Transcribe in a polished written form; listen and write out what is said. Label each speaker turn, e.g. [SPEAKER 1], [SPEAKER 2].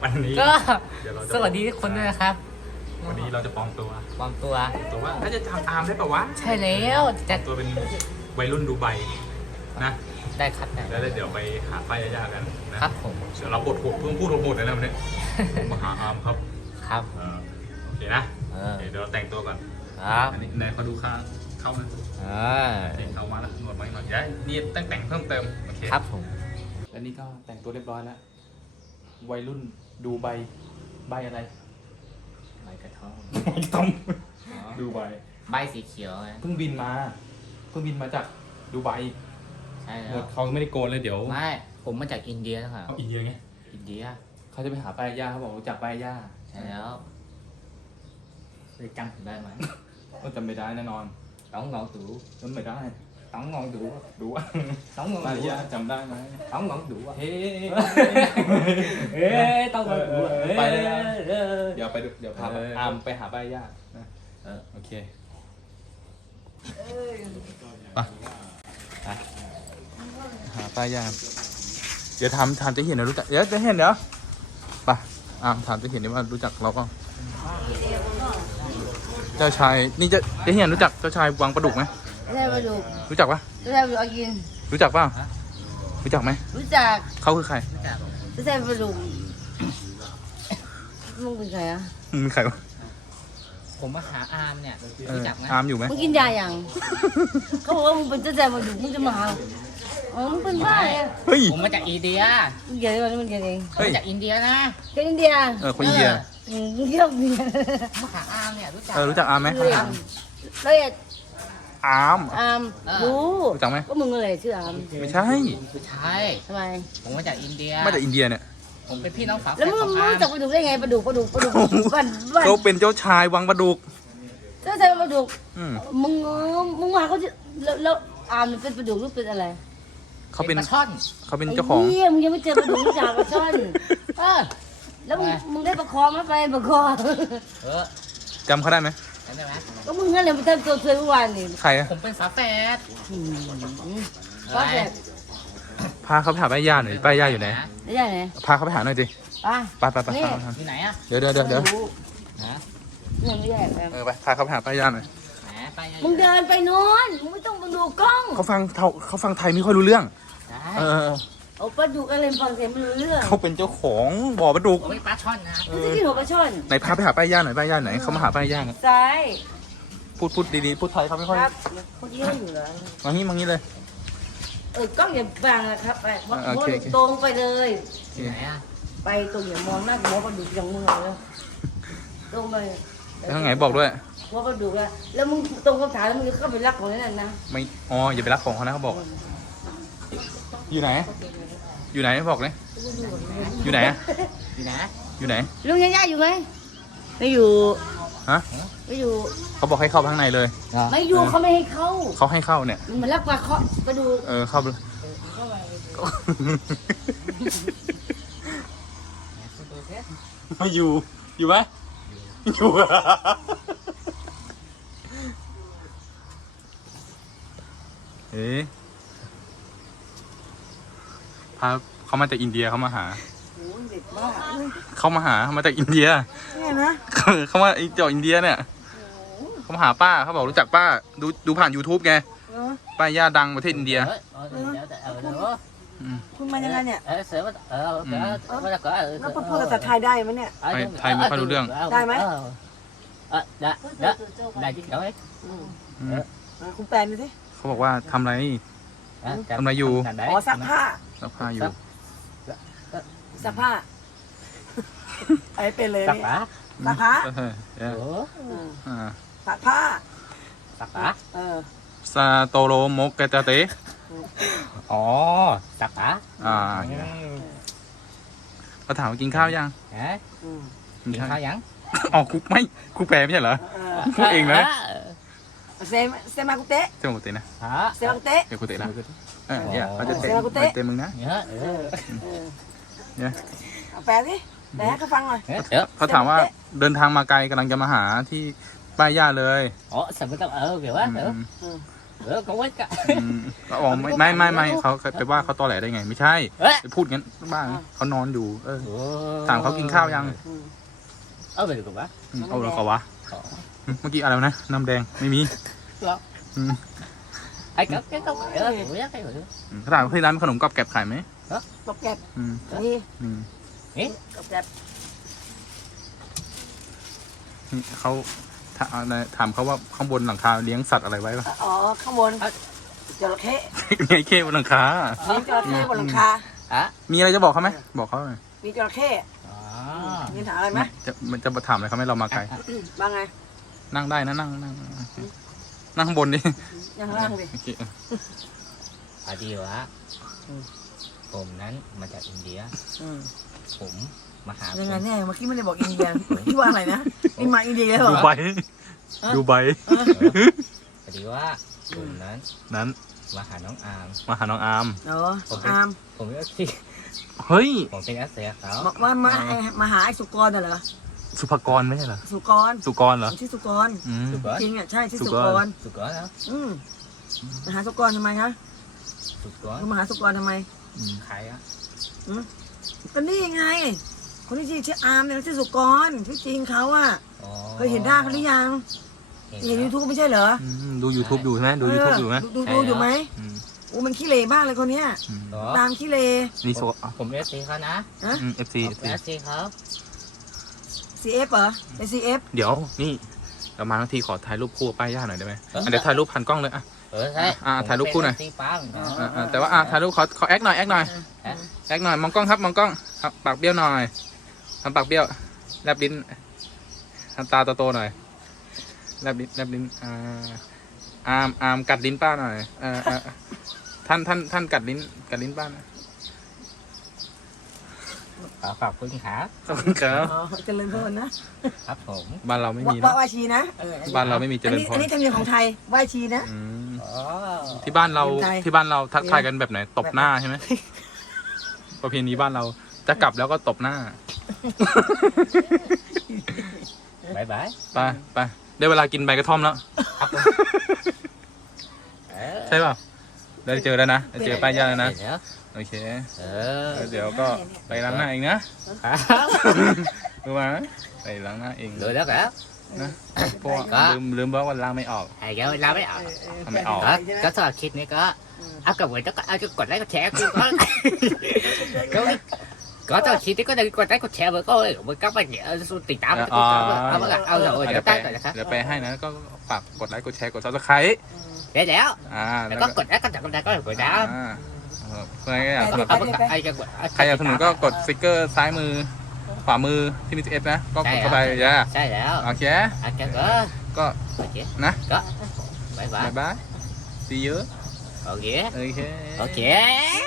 [SPEAKER 1] วันนี้
[SPEAKER 2] ก็
[SPEAKER 1] เดี๋ยวเราจะ
[SPEAKER 2] สวัสดีทุกคนด้วยนะครับ
[SPEAKER 1] วันนี้เราจะปลอมตัว
[SPEAKER 2] ปลอมตัว
[SPEAKER 1] ว่าถ้าจะทำอาร์มได้ป่าวะ
[SPEAKER 2] ใช่แล้วจะ
[SPEAKER 1] ตัวเป็นวัยรุ่นดูไบนะ
[SPEAKER 2] ได้ครับได้
[SPEAKER 1] แล้วเดี๋ยวไปหาป้ายยาๆกันนะครับ
[SPEAKER 2] ผม
[SPEAKER 1] เดี๋ยวเราบทโหดเพิ่งพูดโหดเลยนะวันนี้ผมมาหาอาร์มครับ
[SPEAKER 2] ครับ
[SPEAKER 1] โอเคนะ
[SPEAKER 2] เออ
[SPEAKER 1] เดี๋ยวเราแต่งตัวก่อน
[SPEAKER 2] ครับ
[SPEAKER 1] อันนี้นายเขาดูค่าเข้านะ
[SPEAKER 2] อ่า
[SPEAKER 1] เข้ามาแล้วหนวดไว้หน่อยย้ายนี่แต่งเพิ่มเติมโอเค
[SPEAKER 2] ครับผม
[SPEAKER 1] แล้วนี่ก็แต่งตัวเรียบร้อยแล้ววัยรุ่นดูใบอะไร
[SPEAKER 2] ใบกระท่อม
[SPEAKER 1] ต้องดูใบ
[SPEAKER 2] ใบสีเขียวไง
[SPEAKER 1] เพิ่งบินมาจากดูไบ
[SPEAKER 2] ใช่แล้
[SPEAKER 1] หม
[SPEAKER 2] ว
[SPEAKER 1] ดเขาไม่ได้โกนเลยเดี๋ยว
[SPEAKER 2] ไม่ผมมาจากอินเดียนะครับ
[SPEAKER 1] เอาอินเดียไง
[SPEAKER 2] อินเดีย
[SPEAKER 1] เขาจะไปหาป้ายย่าเขาบอกรู้จักป้ายย่า
[SPEAKER 2] ใช่แล้วเลยจำผมได้ไหม
[SPEAKER 1] ก็จำไม่ได้แน่นอน
[SPEAKER 2] ต้องงองตู
[SPEAKER 1] จำไม่ได้
[SPEAKER 2] ต้องงองตู
[SPEAKER 1] ดูว่า
[SPEAKER 2] ต้องงอง
[SPEAKER 1] ป้าย
[SPEAKER 2] ตู
[SPEAKER 1] ย่าจำได้ไหม
[SPEAKER 2] ต้องงองตู
[SPEAKER 1] เฮ้
[SPEAKER 2] เอ้ยต้องงองตู
[SPEAKER 1] ไปเลยนะ
[SPEAKER 2] เออ
[SPEAKER 1] เดี๋ยวไปดูเดี๋ยวพาอาร์มไปหาป้ายย่านะ
[SPEAKER 2] เออ
[SPEAKER 1] โอเคไปหาป้ายย่าเดี๋ยวถามจะเห็นนะรู้จักเดี๋ยวจะเห็นเดี๋ยวไปถามจะเห็นว่ารู้จักเราก็เจ้าชายนี่จะเห็นรู้จักเจ้าชายวังประดุกไหม
[SPEAKER 3] ไม่ใช่ปลาดุก
[SPEAKER 1] รู้จักปะ
[SPEAKER 3] ไม่ใช่ปลาดุกเอากิน
[SPEAKER 1] รู้จักเปล่ารู้จักไหม
[SPEAKER 3] รู้จัก
[SPEAKER 1] เขาคือใคร
[SPEAKER 3] ไม่ใช่ปลาดุกมึงเป็นใครอ่ะ
[SPEAKER 1] มึงเป็นใครวะ
[SPEAKER 2] ผมมาหาอาร์มเนี่ย
[SPEAKER 1] เออ
[SPEAKER 2] รู้จักไหม
[SPEAKER 1] อาร์มอยู่ไหม
[SPEAKER 3] มึงกินยาอย่างเขาบอกว่ามึงเป็นเจ้าชายปลาดุกมึงจะมาหาอ๋อมึงเป็นบ้าอ่ะ
[SPEAKER 1] เฮ้ย
[SPEAKER 2] ผมมาจากอินเดีย
[SPEAKER 3] มึงเกี่ยวอะไรมึงเกี่ยวเอง
[SPEAKER 2] ผมมาจากอินเดียนะ
[SPEAKER 3] เกี่ยวอินเดีย
[SPEAKER 1] คนอินเดีย
[SPEAKER 3] มึงเกี่ยวอินเดีย
[SPEAKER 2] มาหาอาร์มเนี่ยรู้จัก
[SPEAKER 1] รู้จักอาร์มไหม
[SPEAKER 3] แล้วอย่า
[SPEAKER 1] อาร์ม
[SPEAKER 3] อามรู้
[SPEAKER 1] รู้จักไหม
[SPEAKER 3] ว่ามึงอะไรชื่ออาม
[SPEAKER 1] ไม่ใช่
[SPEAKER 2] ไม่ใช่
[SPEAKER 3] ทำไม
[SPEAKER 2] ผมมาจากอินเดีย
[SPEAKER 1] มาจากอินเดียเนี่ย
[SPEAKER 2] ผมเป็นพี่น้องฝาแฝ
[SPEAKER 3] แล้ว
[SPEAKER 2] ด
[SPEAKER 3] มึง
[SPEAKER 2] ของ
[SPEAKER 3] มึง
[SPEAKER 2] อาร์
[SPEAKER 3] รู้จัก
[SPEAKER 2] ม
[SPEAKER 3] ปลาดุกได้ไงปลาดุกบ้าน
[SPEAKER 1] เขาเป็นเจ้าชายวังประดุก
[SPEAKER 3] เจ้าชายปลาดุก
[SPEAKER 1] อืม
[SPEAKER 3] มึงมาเขาจะแล้วอามเป็นปลาดุกหรือเป็นอะไร
[SPEAKER 1] เขาเป็น
[SPEAKER 2] ปลาช่อน
[SPEAKER 1] เขาเป็นเจ้าของ
[SPEAKER 3] ไหี้ยมึงยังไม่เจอปลาดุกจากปลาช่อนเออแล้วมึงได้ประคองมาไปประคอง
[SPEAKER 2] เออ
[SPEAKER 1] จำเขาได้ไหม
[SPEAKER 2] จำได้ไหม
[SPEAKER 3] ก็มึงนั่นแหละไปทำตัวเธอเมื่อวานนี่
[SPEAKER 1] ใครอะ
[SPEAKER 2] ผมเป็นฝาแฝด
[SPEAKER 3] ก็แบบ
[SPEAKER 1] พาเขาไปหาป้ายย่าหน่อยป้ายย่าอยู่ไหน
[SPEAKER 3] ไม่ได้ไหน
[SPEAKER 1] พาเขาไปหาหน่อยดิ
[SPEAKER 3] ไป
[SPEAKER 1] ไป
[SPEAKER 3] นี่
[SPEAKER 1] พาเขา
[SPEAKER 2] อยู่ไหนอะ
[SPEAKER 1] เดี๋ยว
[SPEAKER 2] ฮะ
[SPEAKER 3] เนี่ยไม่ได้แบบ
[SPEAKER 1] ไปพาเขาไปหาป้ายย่าหน่อย
[SPEAKER 2] แหมไป
[SPEAKER 3] มึงเดินไปโน้นมึงไม่ต้องมาดูกล้อง
[SPEAKER 1] เขาฟังไทยไม่ค่อยรู้เรื่อง
[SPEAKER 2] ใช่
[SPEAKER 1] เออ
[SPEAKER 3] เอาปลาดุกอะไรฟังเสียงไม่รู้เรื่อง
[SPEAKER 1] เขาเป็นเจ้าของบ่อประดุก
[SPEAKER 2] ผมเป็นปลาช่อนนะ
[SPEAKER 3] มึงจะกินหัวปลาช่อน
[SPEAKER 1] ไหนพาไปหาป้ายย่าหน่อยป้ายย่าไหนเขามาหาป้ายย่า
[SPEAKER 3] ซ้าย
[SPEAKER 1] พูดดีๆพูดไทยเขาไม่ค่อย
[SPEAKER 3] ครับเมื่อกี้เขาอยู่แล้ว
[SPEAKER 1] มางี้เลย
[SPEAKER 3] กล้องอย่าบังนะครับไป
[SPEAKER 1] โอเค
[SPEAKER 3] ตรงไปเลย
[SPEAKER 2] อยู่ไหนอะ
[SPEAKER 3] ไปตรงอย่ามองหน้าหัวปลาดุกอย่างมึงเลยตรงไป
[SPEAKER 1] แล้วทางไหนบอกด้วย
[SPEAKER 3] หัวปลาดุกอะแล้วมึงตรงคำถามแล้วมึงจะเข้าไปรักของนั่นนะ
[SPEAKER 1] ไม่อ๋ออย่าไปรักของเขานะเขาบอก อยู่ไหน อยู่ไหนบอกเลยอยู่ไหนอะ
[SPEAKER 2] อยู่ไหน
[SPEAKER 1] อยู่ไหน
[SPEAKER 3] ลุงย่าอยู่ไหมไม่อยู่
[SPEAKER 1] ฮะ
[SPEAKER 3] ไม่อยู่
[SPEAKER 1] เขาบอกให้เข้าข้างในเลย
[SPEAKER 3] ไม่อยู่เขาไม่ให้เข้า
[SPEAKER 1] เขาให้เข้าเนี่ย
[SPEAKER 3] มันรักปลาเคาะปลาดุก
[SPEAKER 1] เข้าไป
[SPEAKER 3] เข้าไป
[SPEAKER 1] ไม่อยู่ อยู่ไหมอยู่ เอ๊ะพาเขามาจากอินเดียเขามาหา
[SPEAKER 3] โอ้ยเด็กบ้า
[SPEAKER 1] เขามาจากอินเดีย
[SPEAKER 3] เนี่ยนะ
[SPEAKER 1] เขามาจากอินเดียเนี่ยเขามาหาป้าเขาบอกรู้จักป้าดูผ่าน YouTube ไง
[SPEAKER 3] เออ
[SPEAKER 1] ป้าย่าดังประเทศอินเดีย
[SPEAKER 2] เดี๋ยว
[SPEAKER 3] คุณมายังไงเนี่ย
[SPEAKER 2] เสือว่าจะก็
[SPEAKER 3] แล้วพูดภาษาไทยได้ไหมเนี่ย ได้ไหม
[SPEAKER 2] ได้ที่เดี๋ยว
[SPEAKER 3] คุณแปลดูสิ
[SPEAKER 1] เขาบอกว่าทำอะไร ทำอะไรอยู่
[SPEAKER 3] อ๋อซักผ้า
[SPEAKER 1] ซักผ้าอยู่
[SPEAKER 3] ซักผ้าอะไรเป็นเลย
[SPEAKER 2] สัก
[SPEAKER 3] เนี่ย
[SPEAKER 2] ปะ
[SPEAKER 3] ซักผ้า
[SPEAKER 2] โอ้
[SPEAKER 3] ซักผ้า
[SPEAKER 2] สักปะ
[SPEAKER 1] ซาโตโรโมกกะจาเตะ
[SPEAKER 2] อ๋อสักปะ
[SPEAKER 1] เขาถามว่ากินข้าวยัง
[SPEAKER 2] ฮะกินข้าวยัง
[SPEAKER 1] อ๋อครูแปลไม่ใช่เหรอ พูดเองนะ
[SPEAKER 3] เซมากุเตะ
[SPEAKER 1] เจ้ากูเตะนะ
[SPEAKER 2] ฮะ
[SPEAKER 3] เซมากุเตะ
[SPEAKER 1] เดี๋ยวกูเตะนะเนี่ยเขาจะเตะ
[SPEAKER 3] เซมากุเตะ
[SPEAKER 1] เตะมึงนะ
[SPEAKER 2] เนี่ย
[SPEAKER 3] แปลสิแปลให้เขาฟังหน่อย
[SPEAKER 2] เดี๋ยว
[SPEAKER 1] เขาถามว่าเดินทางมาไกลกำลังจะมาหาที่ป้ายย่าเลย
[SPEAKER 2] อ๋อสมมติต้องkiểu á kiểu á
[SPEAKER 1] เ
[SPEAKER 2] có quét cả
[SPEAKER 1] ก็บอกไม่เขาไปว่าเขาตอแหลได้ไงไม่ใช่
[SPEAKER 2] เอ๊ะ
[SPEAKER 1] ไปพูดงั้นบ้าเขานอนอยู่ถามเขากินข้าวยัง
[SPEAKER 2] ở về được bác
[SPEAKER 1] เอาแล้วเขาวะเมื่อกี้อะไรนะน้ำแดงไม่มี
[SPEAKER 2] hay cái không phải ơi quét cái rồi
[SPEAKER 1] เขาถามที่ร้านมีขนมกรอบแกบขายไหม
[SPEAKER 3] กบแกบ
[SPEAKER 1] อืม
[SPEAKER 3] นี่
[SPEAKER 1] อืม
[SPEAKER 3] กบแกบ
[SPEAKER 1] นี่เขาถามเขาว่าข้างบนหลังคาเลี้ยงสัตว์อะไรไว้ปะ
[SPEAKER 3] อ๋อข้างบนจระเข้
[SPEAKER 1] ไงเข้บนหลังคา
[SPEAKER 3] มีจระเข้บนหลังคา
[SPEAKER 2] hả
[SPEAKER 1] มีอะไรจะบอกเขาไหมบอกเขาหน่อย
[SPEAKER 3] มีจระเข้
[SPEAKER 2] à
[SPEAKER 3] มีถามอะไรไหม
[SPEAKER 1] มันจะถามอะไรเขาไหมเรามาไกล
[SPEAKER 3] บ้างไง
[SPEAKER 1] นั่งได้นะนั่งข้างบนดิ
[SPEAKER 3] ยังล่างดิ
[SPEAKER 1] โอเค
[SPEAKER 2] à đi rồi áผมนั้นมาจากอินเดียผมมาหา
[SPEAKER 3] ยังไงเนี่ยเมื่อกี้ไม่ได้บอกอินเดียที่ว่าอะไรนะนี่มาอินเดียแล้วเหร
[SPEAKER 1] ดู
[SPEAKER 3] อ
[SPEAKER 1] ใบดูใบ
[SPEAKER 2] พอดีว่าผมนั้น
[SPEAKER 1] นั้น
[SPEAKER 2] มาหาน้องอาร์ม
[SPEAKER 1] มาหาน้องอาร์ม
[SPEAKER 3] อ๋ออาม
[SPEAKER 2] ผมเป็นที่
[SPEAKER 1] เฮ้ย
[SPEAKER 2] ผมเป็นอาเซียเขา
[SPEAKER 3] บอกว่ามาหาไอ้สุกรน่ะเหรอ
[SPEAKER 1] สุภกรไม่ใช่เหรอ
[SPEAKER 3] สุกร
[SPEAKER 1] สุกรเหรอ
[SPEAKER 3] ชื่อสุกร
[SPEAKER 1] อืม
[SPEAKER 2] สุกร
[SPEAKER 3] จริงอ่ะใช่ชื่อ
[SPEAKER 1] สุ
[SPEAKER 3] สุ
[SPEAKER 1] ก
[SPEAKER 3] ก
[SPEAKER 1] ร
[SPEAKER 3] ร
[SPEAKER 2] สุกรแล้ว
[SPEAKER 3] มาหาสุกรทำไมคะ
[SPEAKER 2] สุกร
[SPEAKER 3] มาหาสุกรทำไม
[SPEAKER 2] ใครอ่ะ
[SPEAKER 3] ก็นี่ไง คนที่ชื่ออามเนี่ยชื่อสุกรชื่อจริงเขาอ่ะ
[SPEAKER 2] อ๋อ
[SPEAKER 3] เคยเห็นหน้าเขาหรือยังเห็นยูทูบไม่ใช่เหรอ
[SPEAKER 1] ดู YouTube อยู่ใช่ไหมดู YouTube อยู่ไหม
[SPEAKER 3] ดูอยู่ไหม
[SPEAKER 1] อืม
[SPEAKER 3] โอ้มันขี้เหร่มากเลยคนเนี้ย
[SPEAKER 1] อืม
[SPEAKER 2] เหรอ
[SPEAKER 3] ตามขี้เหร่
[SPEAKER 1] นี่โซ
[SPEAKER 2] ผมเป็นอาเซียเขานะ
[SPEAKER 1] FC
[SPEAKER 2] เป็นอาเซียเขา
[SPEAKER 3] CF เหรอเป็น CF
[SPEAKER 1] เดี๋ยวนี่เรามาทั้งทีขอถ่ายรูปคู่กับป้ายย่าหน่อยได้ไหมเดี๋ยวถ่ายรูปผ่านกล้องเลยอ่ะ
[SPEAKER 2] ใช่
[SPEAKER 1] ถ่ายรูปคู่หน่อย
[SPEAKER 2] ผมเป็ AFC ป้าเหมือนกัน
[SPEAKER 1] แต่ว่าถ่ายรูปขอแอคหน่อยแอคหน่อยแอคหน่อยมองกล้องครับมองกล้องครับปากเบี้ยวหน่อยทำปากเบี้ยวแลบลิ้นทำตาโตๆหน่อยแลบลิ้นอาร์มกัดลิ้นป้าหน่อยท่านกัดลิ้นป้าหน่อย
[SPEAKER 2] ขอบคุณครับ
[SPEAKER 1] ขอบคุณครับ
[SPEAKER 3] อ๋อเจริญพรนะครับ
[SPEAKER 2] ผม
[SPEAKER 1] บ้านเราไม่มีนะ
[SPEAKER 3] ว่าชีนะ
[SPEAKER 1] บ้านเราไม่มีเจริญพร
[SPEAKER 3] อันนี้ธรรมเนียมของไทยไหว้ชีนะ
[SPEAKER 1] อืม
[SPEAKER 2] อ๋อ
[SPEAKER 1] ที่บ้านเรา
[SPEAKER 3] ไทย
[SPEAKER 1] ทักทายกันแบบไหนตบหน้าใช่ไหมประเพณีบ้านเราจะกลับแล้วก็ตบหน้า
[SPEAKER 2] บายบาย
[SPEAKER 1] ไปได้เวลากินใบกระท่อมแล้ว ใช่ป่ะได้เจอแล้วนะได้เจอป้ายยาแล้วนะ
[SPEAKER 2] เดี๋ยว
[SPEAKER 1] โอเค
[SPEAKER 2] เออ
[SPEAKER 1] เดี๋ยวก็ไปล้างหน้าเองนะครับ รู้ไหมไปล้างหน้าเอง
[SPEAKER 2] được đó cả
[SPEAKER 1] นะเพราะว่าลืมบอกว่าล้างไม่ออก
[SPEAKER 2] ai kéo lao mấy ở
[SPEAKER 1] ทำไมออก
[SPEAKER 2] có sao kịp này có áo cầm quần có áo quần lấy có trẻ có sao kịp có đây quần lấy có trẻ vừa có mới các bạn nhẹ tỉnh táo áo rồi
[SPEAKER 1] เดี๋
[SPEAKER 2] để
[SPEAKER 1] ยวไป
[SPEAKER 2] tay rồiครับ
[SPEAKER 1] เดี๋ยวไปให้นะก็ฝากกดไลค์กดแชร์กดซับสไครต์
[SPEAKER 2] để đéo
[SPEAKER 1] แล้ว
[SPEAKER 2] có
[SPEAKER 1] ก็
[SPEAKER 2] quần đấy có chẳng có đây có quần đá
[SPEAKER 1] เพื่อให้สำหรับ
[SPEAKER 2] ai cho quần
[SPEAKER 1] ใครอยากสนุนก็กดสติ๊กเกอร์ซ้ายมือขวามือที่มี F นะก็กดเข้าไปย่า
[SPEAKER 2] sai đéo
[SPEAKER 1] โอเค
[SPEAKER 2] ai cho có
[SPEAKER 1] ก็
[SPEAKER 2] ok
[SPEAKER 1] นะ
[SPEAKER 2] có bye
[SPEAKER 1] บ๊าย
[SPEAKER 2] bye
[SPEAKER 1] บาย see you
[SPEAKER 2] ok
[SPEAKER 1] โอเค
[SPEAKER 2] ok